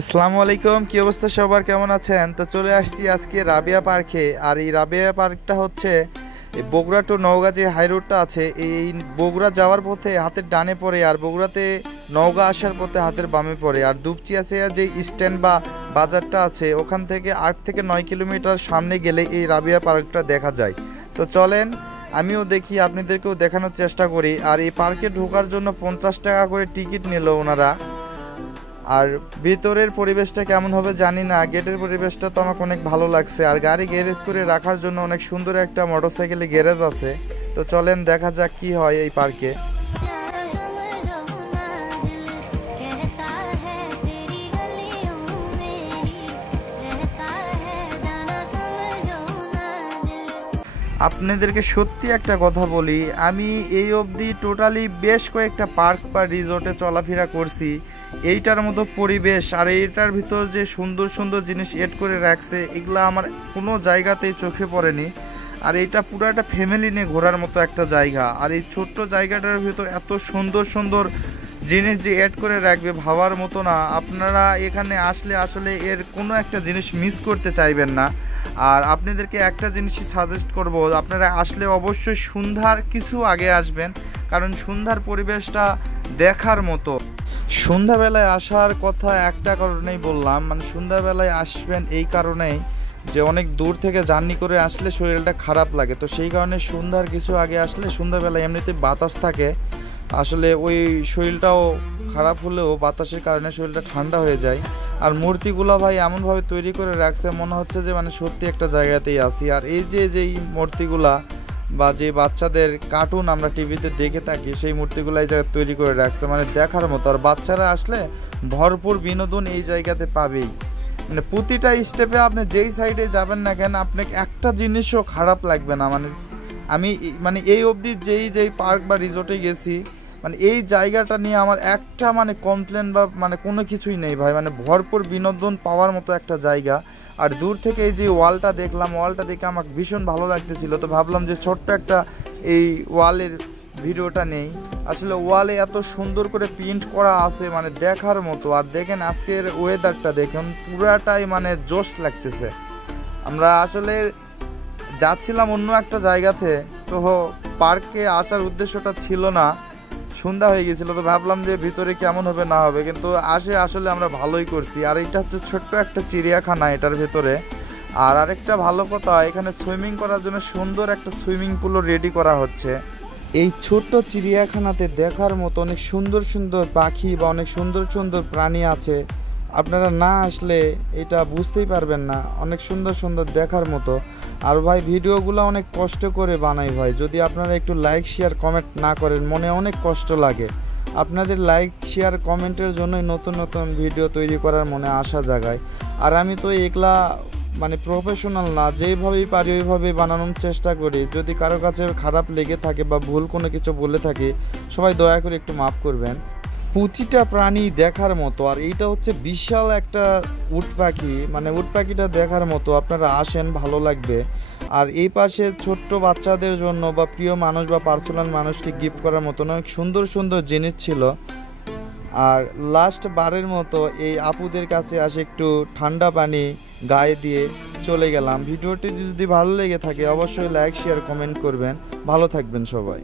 আসসালামু আলাইকুম, কি অবস্থা সবার, কেমন আছেন? তো চলে আসছি আজকে রাবেয়া পার্কে। আর এই রাবেয়া পার্কটা হচ্ছে এই বগুড়া টু নওগাঁ যে হাই রোডটা আছে, এই বগুড়া যাওয়ার পথে হাতের ডানে পড়ে, আর বগুড়াতে নওগাঁ আসার পথে হাতের বামে পড়ে। আর দুপচিয়াচিয়া যে স্ট্যান্ড বা বাজারটা আছে, ওখান থেকে 8 থেকে 9 কিলোমিটার সামনে গেলে এই রাবেয়া পার্কটা দেখা যায়। তো চলেন আমিও দেখি, আপনাদেরকেও দেখানোর চেষ্টা করি। আর এই পার্কে ঢোকার জন্য 50 টাকা করে টিকিট নিল ওনারা। আর ভিতরের পরিবেশটা কেমন হবে জানি না, গেটের পরিবেশটা তো আমাকে অনেক ভালো লাগছে। আর গাড়ি গ্যারেজ করে রাখার জন্য অনেক সুন্দর একটা মোটরসাইকেলে গ্যারেজ আছে। তো চলেন দেখা যাক কি হয় এই পার্কে। আপনাদেরকে সত্যি একটা কথা বলি, আমি এই অবধি টোটালি বেশ কয়েকটা পার্ক বা রিসোর্টে চলাফেরা করছি। এইটার মতো পরিবেশ আর এইটার ভিতর যে সুন্দর সুন্দর জিনিস এড করে রাখছে, এগুলো আমার কোনো জায়গাতেই চোখে পড়েনি। আর এইটা পুরো একটা ফ্যামিলি নিয়ে ঘোরার মতো একটা জায়গা। আর এই ছোট্ট জায়গাটার ভিতর এত সুন্দর সুন্দর জিনিস যে এড করে রাখবে ভাবার মতো না। আপনারা এখানে আসলে আসলে এর কোনো একটা জিনিস মিস করতে চাইবেন না। আর আপনাদেরকে একটা জিনিসই সাজেস্ট করব, আপনারা আসলে অবশ্যই সন্ধ্যার কিছু আগে আসবেন, কারণ সন্ধ্যার পরিবেশটা দেখার মতো। সন্ধ্যাবেলায় আসার কথা একটা কারণেই বললাম, মানে সন্ধ্যাবেলায় আসবেন এই কারণেই যে অনেক দূর থেকে জার্নি করে আসলে শরীরটা খারাপ লাগে। তো সেই কারণে সন্ধ্যার কিছু আগে আসলে, সন্ধ্যাবেলায় এমনিতে বাতাস থাকে, আসলে ওই শরীরটাও খারাপ হলেও বাতাসের কারণে শরীরটা ঠান্ডা হয়ে যায়। আর মূর্তিগুলো ভাই এমনভাবে তৈরি করে রাখছে, মনে হচ্ছে যে মানে সত্যি একটা জায়গাতেই আছি। আর এই যে যেই মূর্তিগুলা বা যে বাচ্চাদের কার্টুন আমরা টিভিতে দেখে থাকি, সেই মূর্তিগুলো এই জায়গায় তৈরি করে রাখছে, মানে দেখার মতো। আর বাচ্চারা আসলে ভরপুর বিনোদন এই জায়গাতে পাবেই। মানে প্রতিটা স্টেপে আপনি যেই সাইডে যাবেন না কেন, আপনাকে একটা জিনিসও খারাপ লাগবে না। আমি মানে এই অবধি যেই পার্ক বা রিসোর্টে গেছি, মানে এই জায়গাটা নিয়ে আমার একটা মানে কমপ্লেন বা মানে কোনো কিছুই নেই ভাই। মানে ভরপুর বিনোদন পাওয়ার মতো একটা জায়গা। আর দূর থেকে এই যে ওয়ালটা দেখলাম, ওয়ালটা দেখে আমার ভীষণ ভালো লাগতেছিল। তো ভাবলাম যে ছোট্ট একটা এই ওয়ালের ভিডিওটা নেই। আসলে ওয়ালে এত সুন্দর করে প্রিন্ট করা আছে, মানে দেখার মতো। আর দেখেন আজকের ওয়েদারটা দেখুন, পুরাটাই মানে জোশ লাগতেছে। আমরা আসলে যাচ্ছিলাম অন্য একটা জায়গাতে, তো পার্কে আসার উদ্দেশ্যটা ছিল না, সন্ধ্যা হয়ে গেছিলো। তো ভাবলাম যে ভিতরে কেমন হবে না হবে, কিন্তু আসলে আমরা ভালোই করছি। আর এটা হচ্ছে ছোট্ট একটা চিড়িয়াখানা এটার ভেতরে। আর আরেকটা ভালো কথা, এখানে সুইমিং করার জন্য সুন্দর একটা সুইমিং পুলও রেডি করা হচ্ছে। এই ছোট্ট চিড়িয়াখানাতে দেখার মতো অনেক সুন্দর সুন্দর পাখি বা অনেক সুন্দর সুন্দর প্রাণী আছে। আপনারা না আসলে এটা বুঝতেই পারবেন না, অনেক সুন্দর সুন্দর দেখার মতো। আর ভাই ভিডিওগুলো অনেক কষ্ট করে বানাই ভাই, যদি আপনারা একটু লাইক শেয়ার কমেন্ট না করেন মনে অনেক কষ্ট লাগে। আপনাদের লাইক শেয়ার কমেন্টের জন্যই নতুন নতুন ভিডিও তৈরি করার মনে আশা জাগায়। আর আমি তো এগুলা মানে প্রফেশনাল না, যেইভাবেই পারি ওইভাবেই বানানোর চেষ্টা করি। যদি কারো কাছে খারাপ লেগে থাকে বা ভুল কোনো কিছু বলে থাকি, সবাই দয়া করে একটু মাফ করবেন। প্রতিটা প্রাণী দেখার মতো। আর এইটা হচ্ছে বিশাল একটা উট পাখি, মানে উট পাখিটা দেখার মতো। আপনারা আসেন, ভালো লাগবে। আর এই পাশে ছোট্ট বাচ্চাদের জন্য বা প্রিয় মানুষ বা পার্সোনাল মানুষকে গিফট করার মতো অনেক সুন্দর সুন্দর জিনিস ছিল। আর লাস্ট বারের মতো এই আপুদের কাছে আসে একটু ঠান্ডা পানি গায়ে দিয়ে চলে গেলাম। ভিডিওটি যদি ভালো লেগে থাকে অবশ্যই লাইক শেয়ার কমেন্ট করবেন। ভালো থাকবেন সবাই।